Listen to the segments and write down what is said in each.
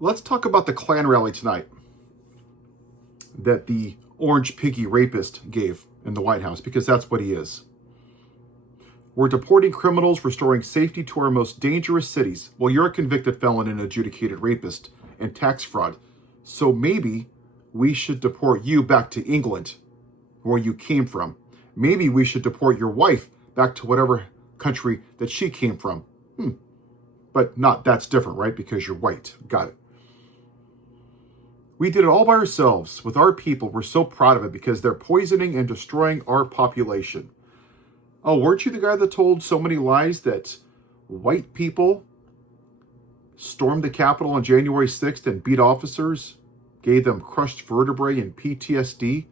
Let's talk about the Klan rally tonight that the orange piggy rapist gave in the White House, because that's what he is. We're deporting criminals, restoring safety to our most dangerous cities. Well, you're a convicted felon and adjudicated rapist and tax fraud. So maybe we should deport you back to England, where you came from. Maybe we should deport your wife back to whatever country that she came from. But not that's different, right? Because you're white. Got it. We did it all by ourselves with our people. We're so proud of it because they're poisoning and destroying our population. Oh, weren't you the guy that told so many lies that white people stormed the Capitol on January 6th and beat officers, gave them crushed vertebrae and PTSD?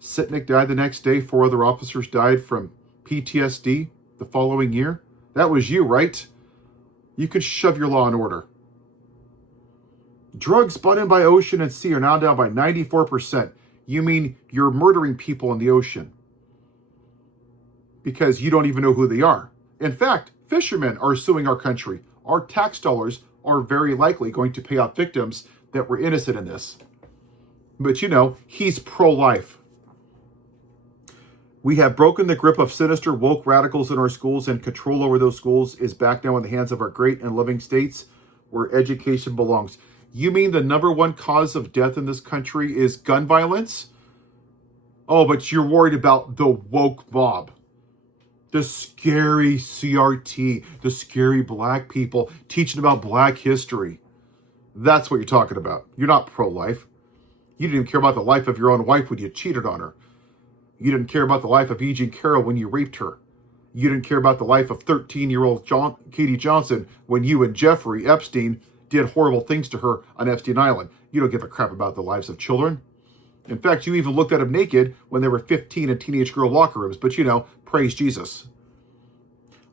Sitnik died the next day. 4 other officers died from PTSD the following year. That was you, right? You can shove your law and order. Drugs brought in by ocean and sea are now down by 94%. You mean you're murdering people in the ocean because you don't even know who they are. In fact, fishermen are suing our country. Our tax dollars are very likely going to pay off victims that were innocent in this. But you know, he's pro-life. We have broken the grip of sinister woke radicals in our schools, and control over those schools is back now in the hands of our great and loving states where education belongs. You mean the number one cause of death in this country is gun violence? Oh, but you're worried about the woke mob. The scary CRT, the scary black people teaching about black history. That's what you're talking about. You're not pro-life. You didn't even care about the life of your own wife when you cheated on her. You didn't care about the life of E. Jean Carroll when you raped her. You didn't care about the life of 13-year-old Katie Johnson when you and Jeffrey Epstein did horrible things to her on Epstein Island. You don't give a crap about the lives of children. In fact, you even looked at them naked when they were 15 in teenage girl locker rooms. But you know, praise Jesus.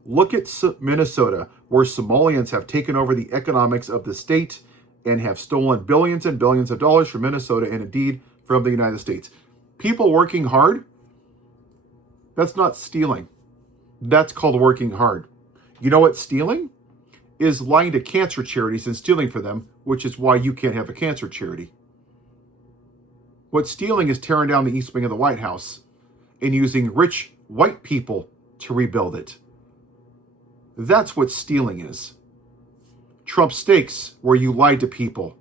Look at Minnesota, where Somalians have taken over the economics of the state and have stolen billions and billions of dollars from Minnesota and indeed from the United States. People working hard, that's not stealing. That's called working hard. You know what stealing is? Lying to cancer charities and stealing for them, which is why you can't have a cancer charity. What stealing is tearing down the East Wing of the White House and using rich white people to rebuild it. That's what stealing is. Trump steaks, where you lied to people.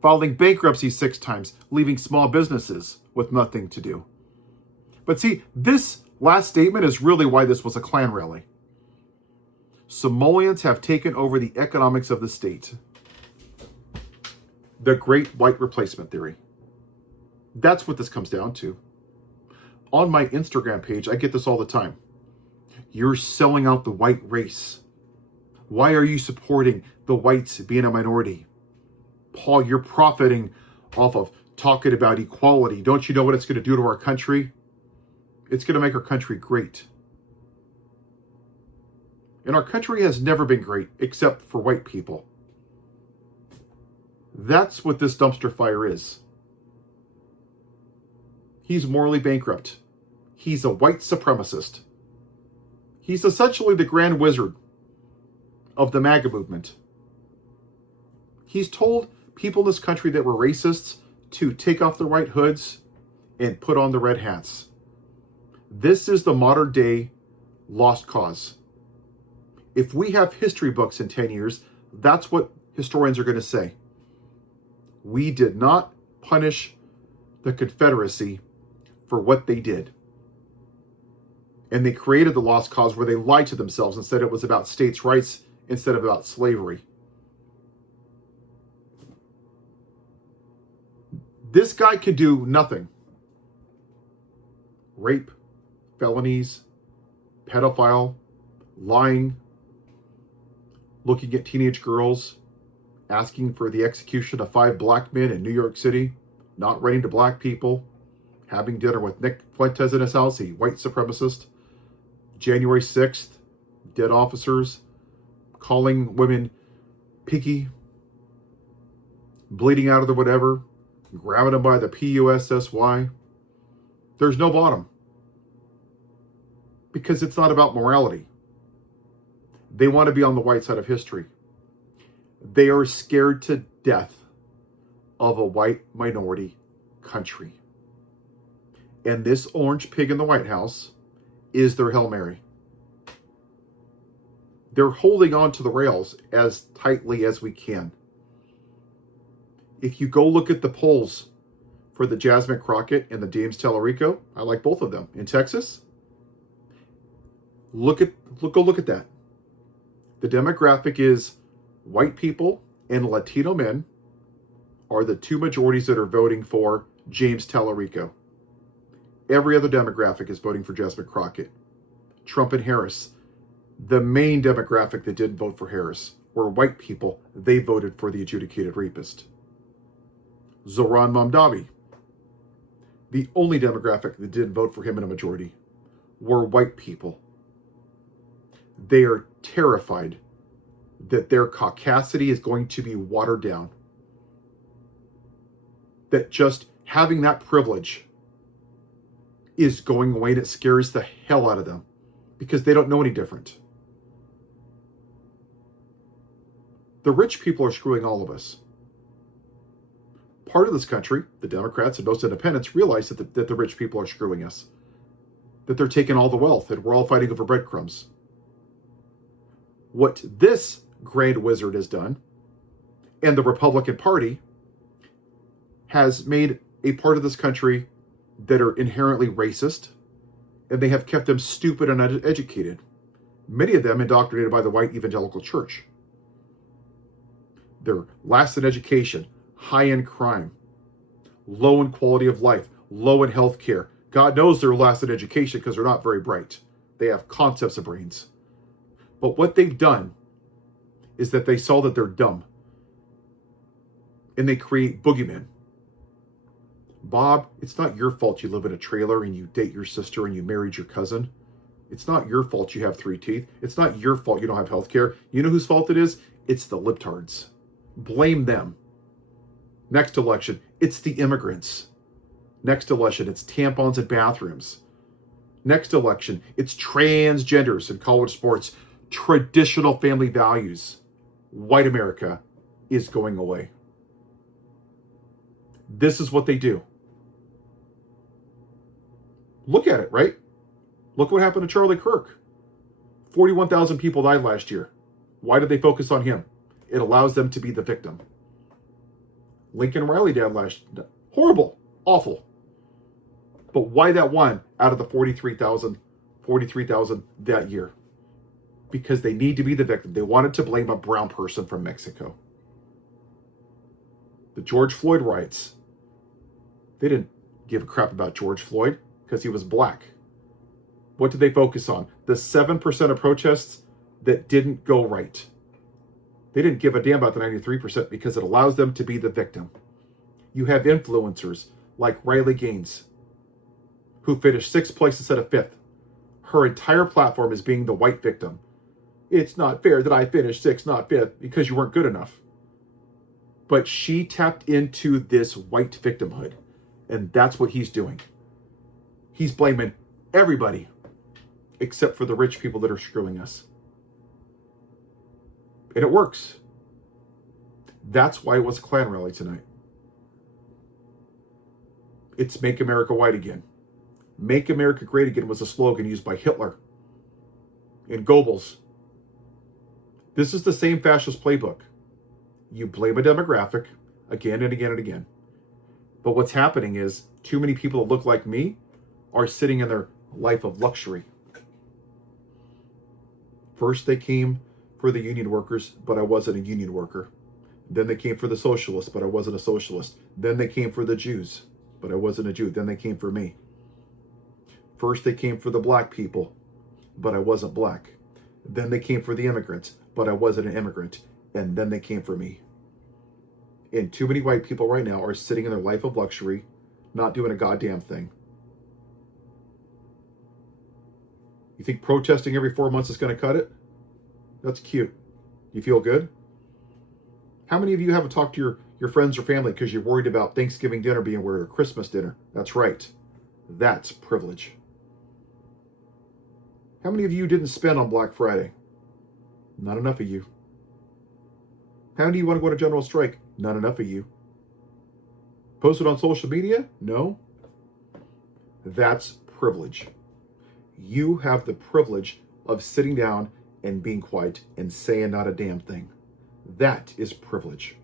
Filing bankruptcy 6 times, leaving small businesses with nothing to do. But see, this last statement is really why this was a Klan rally. Somalians have taken over the economics of the state. The great white replacement theory. That's what this comes down to. On my Instagram page, I get this all the time. You're selling out the white race. Why are you supporting the whites being a minority? Paul, you're profiting off of talking about equality. Don't you know what it's going to do to our country? It's going to make our country great. And our country has never been great except for white people. That's what this dumpster fire is. He's morally bankrupt. He's a white supremacist. He's essentially the grand wizard of the MAGA movement. He's told people in this country that were racists to take off the white hoods and put on the red hats. This is the modern day lost cause. If we have history books in 10 years, that's what historians are going to say. We did not punish the Confederacy for what they did. And they created the lost cause where they lied to themselves and said it was about states' rights instead of about slavery. This guy can do nothing. Rape, felonies, pedophile, lying, looking at teenage girls, asking for the execution of 5 black men in New York City, not writing to black people, having dinner with Nick Fuentes in his house, a white supremacist. January 6th, dead officers, calling women piggy, bleeding out of the whatever, grabbing them by the PUSSY. There's no bottom. Because it's not about morality. They want to be on the white side of history. They are scared to death of a white minority country. And this orange pig in the White House is their Hail Mary. They're holding on to the rails as tightly as we can. If you go look at the polls for the Jasmine Crockett and the James Tallarico, I like both of them, in Texas, go look at that. The demographic is white people and Latino men are the two majorities that are voting for James Tallarico. Every other demographic is voting for Jasmine Crockett. Trump and Harris, the main demographic that didn't vote for Harris were white people. They voted for the adjudicated rapist. Zohran Mamdani, the only demographic that didn't vote for him in a majority, were white people. They are terrified that their caucasity is going to be watered down. That just having that privilege is going away, and it scares the hell out of them because they don't know any different. The rich people are screwing all of us. Part of this country, the Democrats and most independents, realize that the rich people are screwing us. That they're taking all the wealth and we're all fighting over breadcrumbs. What this grand wizard has done, and the Republican Party, has made a part of this country that are inherently racist, and they have kept them stupid and uneducated. Many of them indoctrinated by the white evangelical church. They're last in education, high in crime, low in quality of life, low in health care. God knows they're last in education because they're not very bright. They have concepts of brains. But what they've done is that they saw that they're dumb. And they create boogeymen. Bob, it's not your fault you live in a trailer and you date your sister and you married your cousin. It's not your fault you have 3 teeth. It's not your fault you don't have health care. You know whose fault it is? It's the libtards. Blame them. Next election, it's the immigrants. Next election, it's tampons in bathrooms. Next election, it's transgenders in college sports. Traditional family values. White America is going away. This is what they do. Look at it, right? Look what happened to Charlie Kirk. 41,000 people died last year. Why did they focus on him? It allows them to be the victim. Lincoln Riley died last year. Horrible. Awful. But why that one out of the 43,000 that year? Because they need to be the victim. They wanted to blame a brown person from Mexico. The George Floyd riots. They didn't give a crap about George Floyd because he was black. What did they focus on? The 7% of protests that didn't go right. They didn't give a damn about the 93% because it allows them to be the victim. You have influencers like Riley Gaines, who finished 6th place instead of 5th. Her entire platform is being the white victim. It's not fair that I finished 6th, not 5th, because you weren't good enough. But she tapped into this white victimhood, and that's what he's doing. He's blaming everybody except for the rich people that are screwing us. And it works. That's why it was a Klan rally tonight. It's Make America White Again. Make America Great Again was a slogan used by Hitler and Goebbels. This is the same fascist playbook. You blame a demographic again and again and again. But what's happening is too many people that look like me are sitting in their life of luxury. First they came for the union workers, but I wasn't a union worker. Then they came for the socialists, but I wasn't a socialist. Then they came for the Jews, but I wasn't a Jew. Then they came for me. First they came for the black people, but I wasn't black. Then they came for the immigrants, but I wasn't an immigrant. And then they came for me. And too many white people right now are sitting in their life of luxury, not doing a goddamn thing. You think protesting every 4 months is going to cut it? That's cute. You feel good? How many of you haven't talked to your friends or family because you're worried about Thanksgiving dinner being weird or Christmas dinner? That's right. That's privilege. How many of you didn't spend on Black Friday? Not enough of you. How do you want to go on a general strike? Not enough of you. Post it on social media? No. That's privilege. You have the privilege of sitting down and being quiet and saying not a damn thing. That is privilege.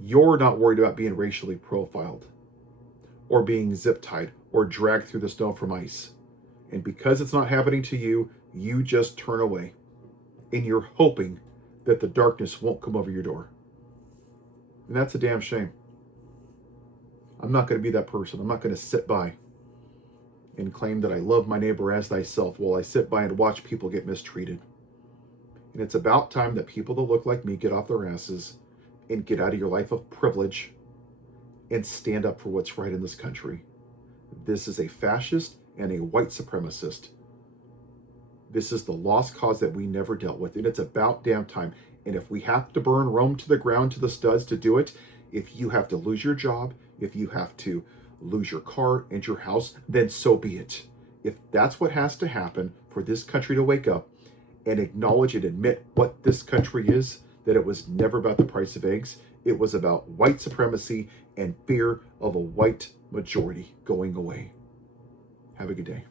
You're not worried about being racially profiled or being zip tied or dragged through the snow from ice. And because it's not happening to you, you just turn away. And you're hoping that the darkness won't come over your door. And that's a damn shame. I'm not going to be that person. I'm not going to sit by and claim that I love my neighbor as thyself while I sit by and watch people get mistreated. And it's about time that people that look like me get off their asses and get out of your life of privilege and stand up for what's right in this country. This is a fascist and a white supremacist. This is the lost cause that we never dealt with, and it's about damn time. And if we have to burn Rome to the ground, to the studs to do it, if you have to lose your job, if you have to lose your car and your house, then so be it. If that's what has to happen for this country to wake up and acknowledge and admit what this country is, that it was never about the price of eggs, it was about white supremacy and fear of a white majority going away. Have a good day.